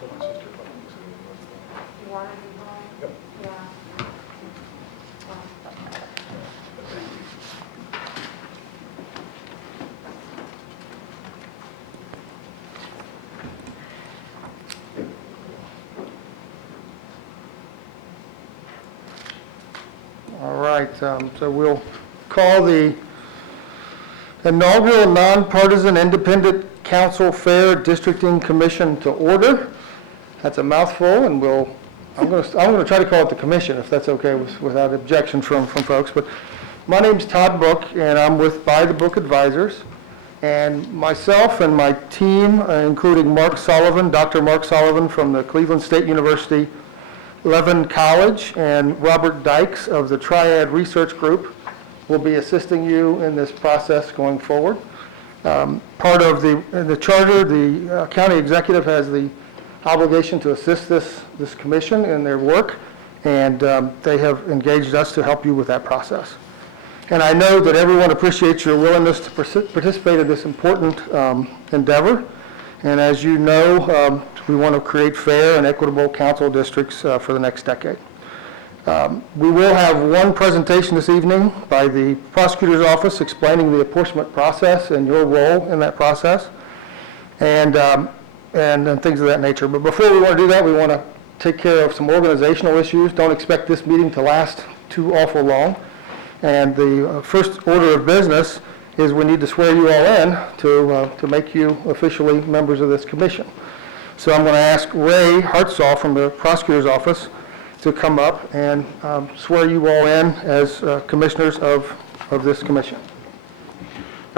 You want to be home? Yep. Yeah. All right, so we'll call the inaugural Nonpartisan Independent Council Fair Districting Commission to order. That's a mouthful, and I'm going to try to call it the commission, if that's okay, without objection from folks. But my name's Todd Book, and I'm with By the Book Advisors. And myself and my team, including Mark Sullivan, Dr. Mark Sullivan from the Cleveland State University Levin College, and Robert Dykes of the Triad Research Group will be assisting you in this process going forward. Part of the charter, the county executive has the obligation to assist this commission in their work, and they have engaged us to help you with that process. And I know that everyone appreciates your willingness to participate in this important endeavor. And as you know, we want to create fair and equitable council districts for the next decade. We will have one presentation this evening by the prosecutor's office explaining the apportionment process and your role in that process, and things of that nature. But before we want to do that, we want to take care of some organizational issues. Don't expect this meeting to last too awful long. And the first order of business is we need to swear you all in to make you officially members of this commission. So I'm going to ask Ray Hartzall from the prosecutor's office to come up and swear you all in as commissioners of this commission.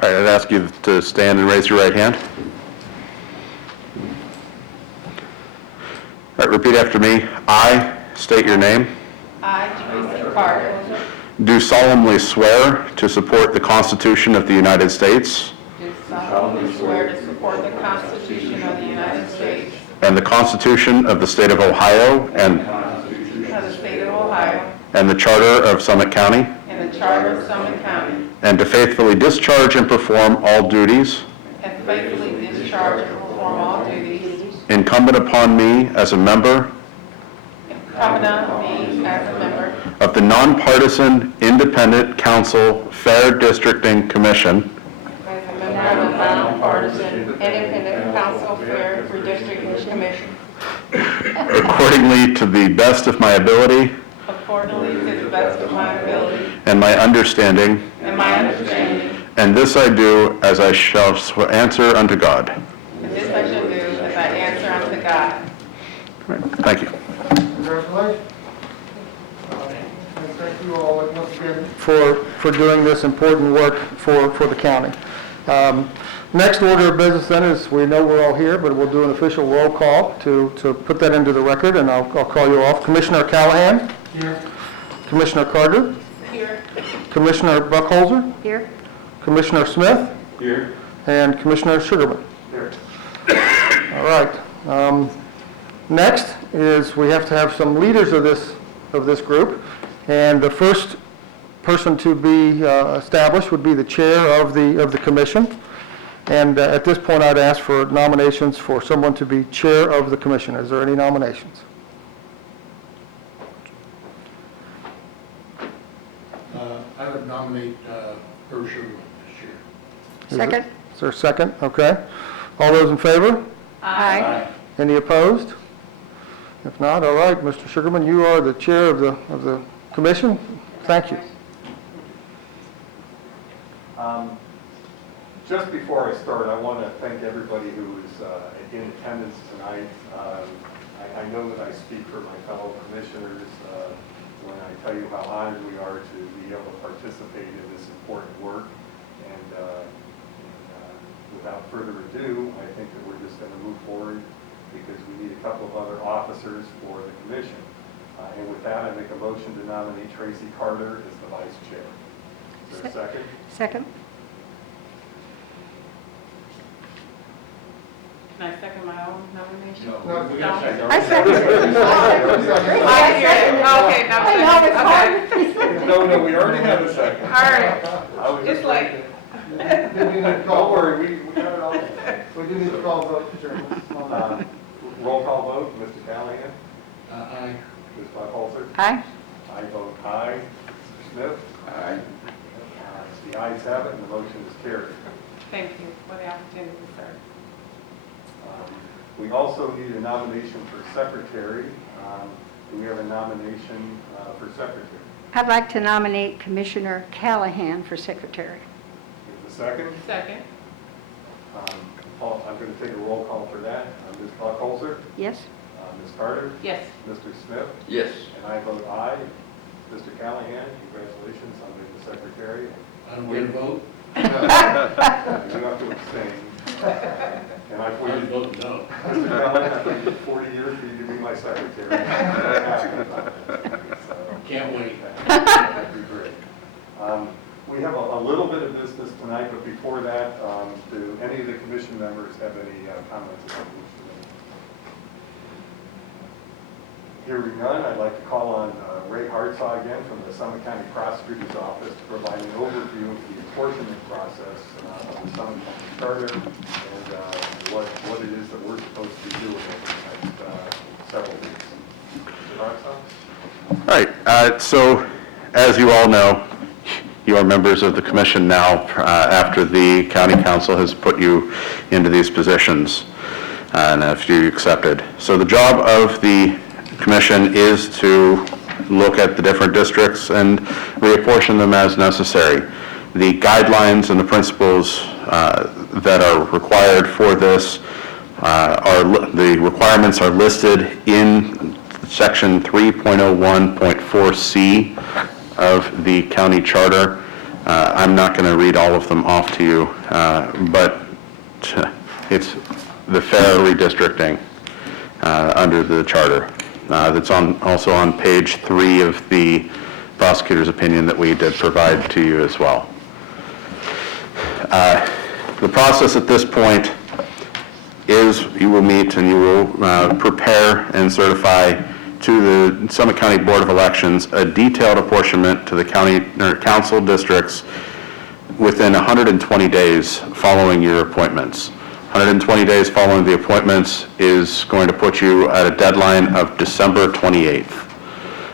All right, I'd ask you to stand and raise your right hand. All right, repeat after me. I state your name. I, Teresa Carter, Do solemnly swear to support the Constitution of the United States do solemnly swear to support the Constitution of the United States and the Constitution of the State of Ohio of the State of Ohio and the Charter of Summit County, and the Charter of Summit County, and to faithfully discharge and perform all duties and faithfully discharge and perform all duties incumbent upon me as a member incumbent on me as a member of the Nonpartisan Independent Council Fair Districting Commission as a member of the Nonpartisan Independent Council Fair Redistricting Commission, accordingly to the best of my ability accordingly to the best of my ability and my understanding, and my understanding, and this I do as I shall answer unto God. and this I shall do as I answer unto God. All right, thank you. Congratulations. And thank you all once again for doing this important work for the county. Next order of business then is, we know we're all here, but we'll do an official roll call to put that into the record, and I'll call you off. Commissioner Callahan? Here. Commissioner Carter? Here. Commissioner Buckholzer? Here. Commissioner Smith? Here. And Commissioner Sugarman? Here. All right. Next is we have to have some leaders of this group, and the first person to be established would be the chair of the commission. And at this point, I'd ask for nominations for someone to be chair of the commission. Is there any nominations? I would nominate Herb Sugarman this year. Second. Is there a second? Okay. All those in favor? Aye. Any opposed? If not, all right, Mr. Sugarman, you are the chair of the commission. Thank you. Just before I start, I want to thank everybody who is in attendance tonight. I know that I speak for my fellow commissioners when I tell you how honored we are to be able to participate in this important work. And without further ado, I think that we're just going to move forward because we need a couple of other officers for the commission. And with that, I make a motion to nominate Tracy Carter as the vice chair. Is there a second? Second. Can I second my own nomination? No, we got second. I second it. Okay, now second. No, we already have a second. All right, it's late. Don't worry, we got it all. We do need to call vote, Chairman. Roll call vote, Mr. Callahan, Aye. Ms. Buckholzer. Aye. I vote aye. Mr. Smith. Aye. The ayes have it, and the motion is carried. Thank you for the opportunity, sir. We also need a nomination for secretary. Do we have a nomination for secretary? I'd like to nominate Commissioner Callahan for secretary. Is the second? Second. I'm going to take a roll call for that. Ms. Buckholzer, Yes? Ms. Carter, Yes. Mr. Smith, Yes. and I vote aye. Mr. Callahan, congratulations on being the secretary. I don't get a vote? You have to abstain. And I've I waited, vote no. Mr. Callahan, I've waited 40 years for you to be my secretary. I'm very happy about that. So, Can't wait. that'd be great. We have a little bit of business tonight, but before that, do any of the commission members have any comments about the commission? Hearing none, I'd like to call on Ray Hartsaw again from the Summit County Prosecutor's Office to provide an overview of the apportionment process of the Summit County Charter and what it is that we're supposed to be doing over the next several weeks. Mr. Hartsaw? All right, so as you all know, you are members of the commission now after the county council has put you into these positions and after you accepted. So the job of the commission is to look at the different districts and reapportion them as necessary. The guidelines and the principles that are required for this the requirements are listed in section 3.01.4C of the county charter. I'm not going to read all of them off to you, but it's the fair redistricting under the charter. That's also on page 3 of the prosecutor's opinion that we did provide to you as well. The process at this point is you will meet and you will prepare and certify to the Summit County Board of Elections a detailed apportionment to the county or council districts within 120 days following your appointments. 120 days following the appointments is going to put you at a deadline of December 28th.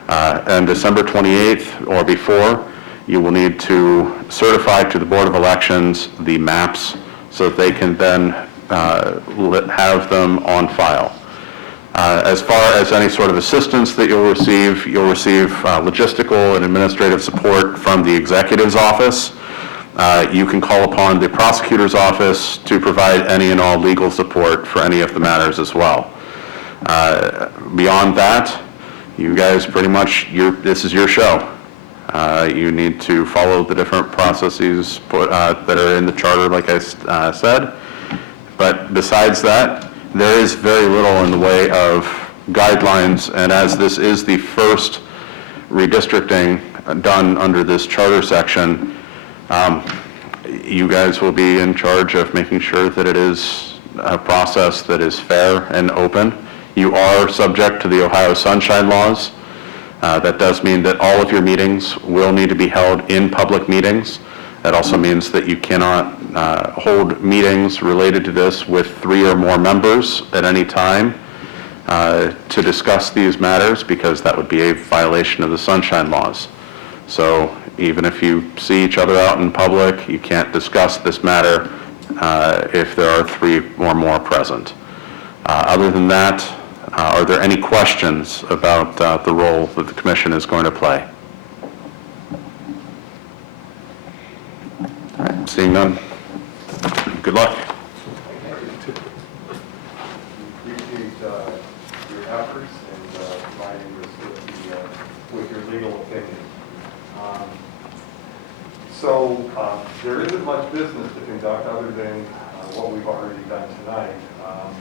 And December 28th or before, you will need to certify to the Board of Elections the maps so that they can then have them on file. As far as any sort of assistance that you'll receive logistical and administrative support from the executive's office. You can call upon the prosecutor's office to provide any and all legal support for any of the matters as well. Beyond that, you guys pretty much, this is your show. You need to follow the different processes that are in the charter, like I said. But besides that, there is very little in the way of guidelines, and as this is the first redistricting done under this charter section, you guys will be in charge of making sure that it is a process that is fair and open. You are subject to the Ohio Sunshine Laws. That does mean that all of your meetings will need to be held in public meetings. That also means that you cannot hold meetings related to this with 3 or more members at any time to discuss these matters, because that would be a violation of the Sunshine Laws. So even if you see each other out in public, you can't discuss this matter if there are 3 or more present. Other than that, are there any questions about the role that the commission is going to play? All right, seeing none, good luck. Appreciate your efforts and providing us with your legal opinion. So there isn't much business to conduct other than what we've already done tonight.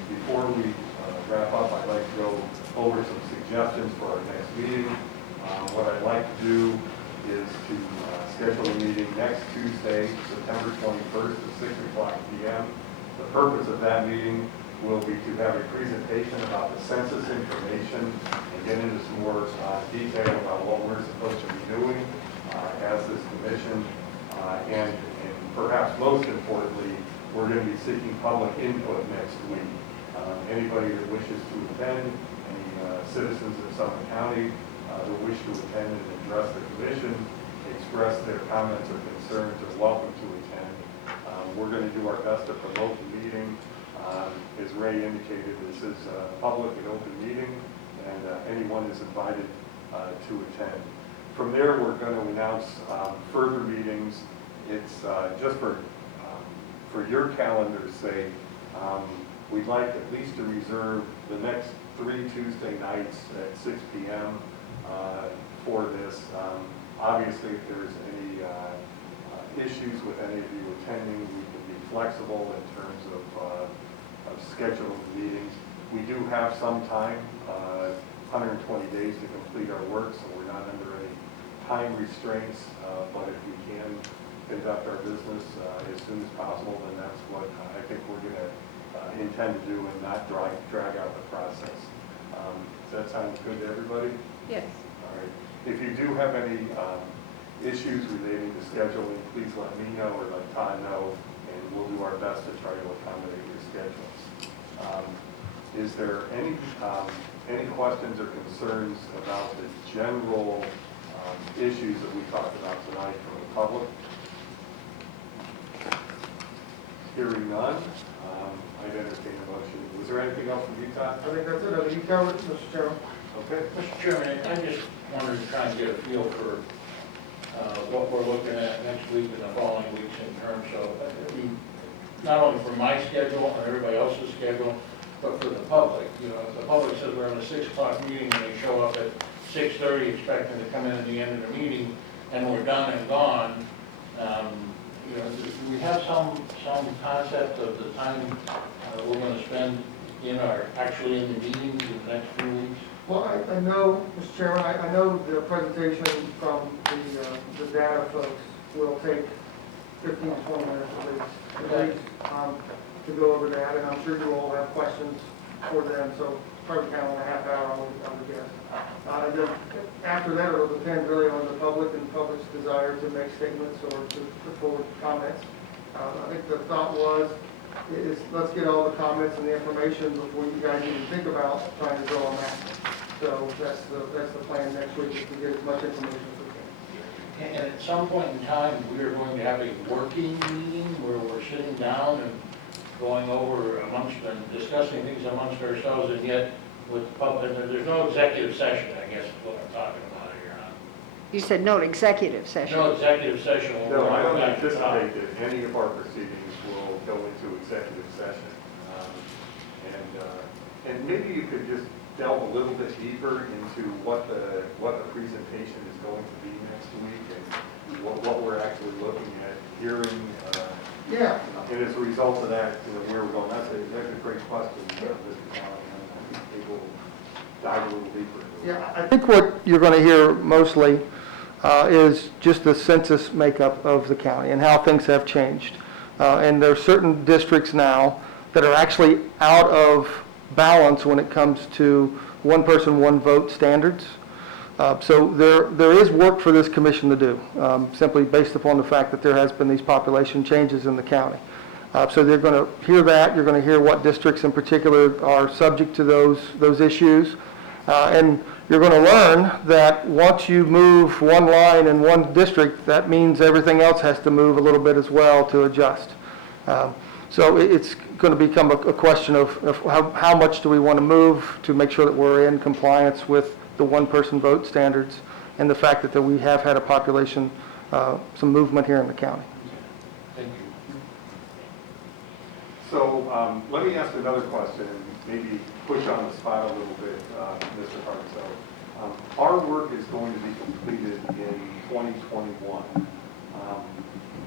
Before we wrap up, I'd like to go over some suggestions for our next meeting. What I'd like to do is to schedule a meeting next Tuesday, September 21st at 6 o'clock p.m. The purpose of that meeting will be to have a presentation about the census information and get into some more detail about what we're supposed to be doing as this commission. And perhaps most importantly, we're going to be seeking public input next week. Anybody that wishes to attend, any citizens of Suffolk County that wish to attend and address the commission, express their comments or concerns, are welcome to attend. We're going to do our best to promote the meeting. As Ray indicated, this is a public and open meeting, and anyone is invited to attend. From there, we're going to announce further meetings. It's just for your calendar's sake, we'd like at least to reserve the next 3 Tuesday nights at 6 p.m. For this. Obviously, if there's any issues with any of you attending, we can be flexible in terms of scheduling meetings. We do have some time, 120 days to complete our work, so we're not under any time restraints, but if we can conduct our business as soon as possible, then that's what I think we're going to intend to do and not drag out the process. Does that sound good to everybody? Yes. All right. If you do have any issues relating to scheduling, please let me know or let Todd know, and we'll do our best to try to accommodate your schedules. Is there any questions or concerns about the general issues that we talked about tonight from the public? Hearing none, I'd entertain a motion. Was there anything else from you, Todd? I think that's it. I think you covered it, Mr. Chairman. Okay. Mr. Chairman, I just wanted to try and get a feel for what we're looking at next week and the following weeks in terms of, I mean, not only for my schedule and everybody else's schedule, but for the public. You know, if the public says we're on a 6 o'clock meeting and they show up at 6:30 expecting to come in at the end of the meeting and we're done and gone, you know, do we have some concept of the time we're going to spend actually in the meetings in the next few weeks? Well, I know, Mr. Chairman, I know the presentation from the data folks will take 15 to 20 minutes at least to go over that, and I'm sure you all have questions for them, so probably count on a half hour, I would guess. And then after that, it'll depend really on the public and the public's desire to make statements or to put forward comments. I think the thought is let's get all the comments and the information before you guys even think about trying to draw a map. So that's the plan next week, is to get as much information as we can. And at some point in time, we are going to have a working meeting where we're sitting down and going over and discussing things amongst ourselves, and yet with the public, there's no executive session, I guess is what I'm talking about here. You said no executive session. No executive session. No, I don't anticipate that any of our proceedings will go into executive session. And maybe you could just delve a little bit deeper into what the presentation is going to be next week and what we're actually looking at, hearing. Yeah. And as a result of that, where we're going, that's a great question, Mr. Callahan. I think we'll dive a little deeper into it. Yeah, I think what you're going to hear mostly is just the census makeup of the county and how things have changed. And there are certain districts now that are actually out of balance when it comes to one person, one vote standards. So there is work for this commission to do, simply based upon the fact that there has been these population changes in the county. So they're going to hear that. You're going to hear what districts in particular are subject to those issues. And you're going to learn that once you move one line in one district, that means everything else has to move a little bit as well to adjust. So it's going to become a question of how much do we want to move to make sure that we're in compliance with the one-person vote standards and the fact that we have had a population, some movement here in the county. Thank you. So let me ask another question, and maybe push on the spot a little bit, Mr. Hartzell. Our work is going to be completed in 2021,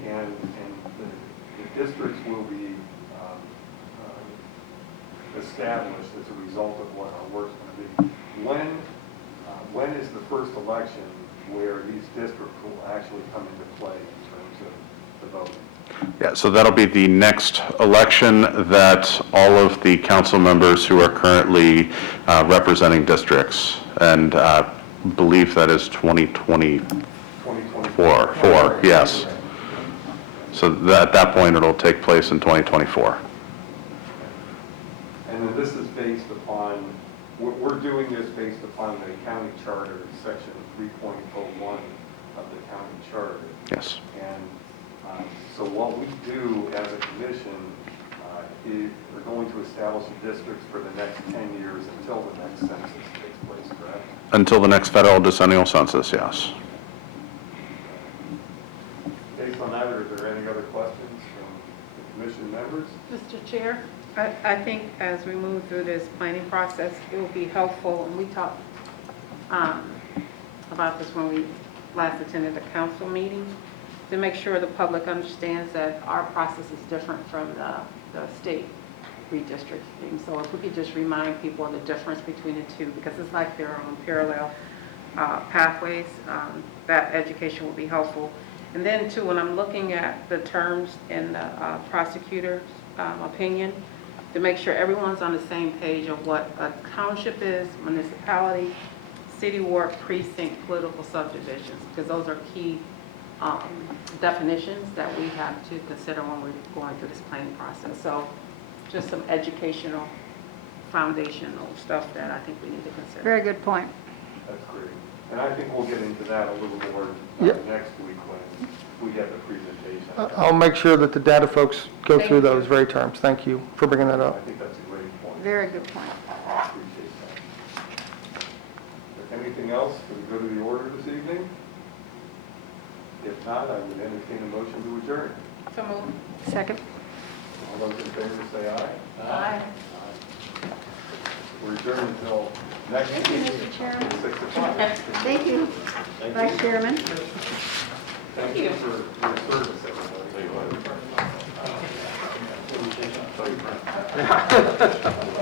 and the districts will be established as a result of what our work's going to be. When is the first election where these districts will actually come into play in terms of the voting? Yeah, so that'll be the next election that all of the council members who are currently representing districts, and believe that is 2024, yes. So at that point, it'll take place in 2024. And then this based upon, we're doing this based upon the county charter, section 3.01 of the county charter. Yes. And so what we do as a commission is we're going to establish districts for the next 10 years until the next census takes place, correct? Until the next federal decennial census, yes. Based on that, are there any other questions from the commission members? Mr. Chair, I think as we move through this planning process, it will be helpful, and we talked about this when we last attended a council meeting, to make sure the public understands that our process is different from the state redistricting. So if we could just remind people of the difference between the two, because it's like they're on parallel pathways, that education will be helpful. And then too, when I'm looking at the terms in the prosecutor's opinion, to make sure everyone's on the same page of what a township is, municipality, city, ward, precinct, political subdivisions, because those are key definitions that we have to consider when we're going through this planning process. So just some educational, foundational stuff that I think we need to consider. Very good point. That's great. And I think we'll get into that a little more Yep. next week when we get the presentation. I'll make sure that the data folks go Thank through you. those very terms. Thank you for bringing that I up. think that's a great point. Very good point. I appreciate that. Anything else for the good of the order this evening? If not, I would entertain a motion to adjourn. So move. Second. All those in favor say aye. Aye. We're adjourned until next Thank you, week Mr. Chairman. at 6 o'clock. Thank you, Vice Chairman. Thank you for your service, everybody.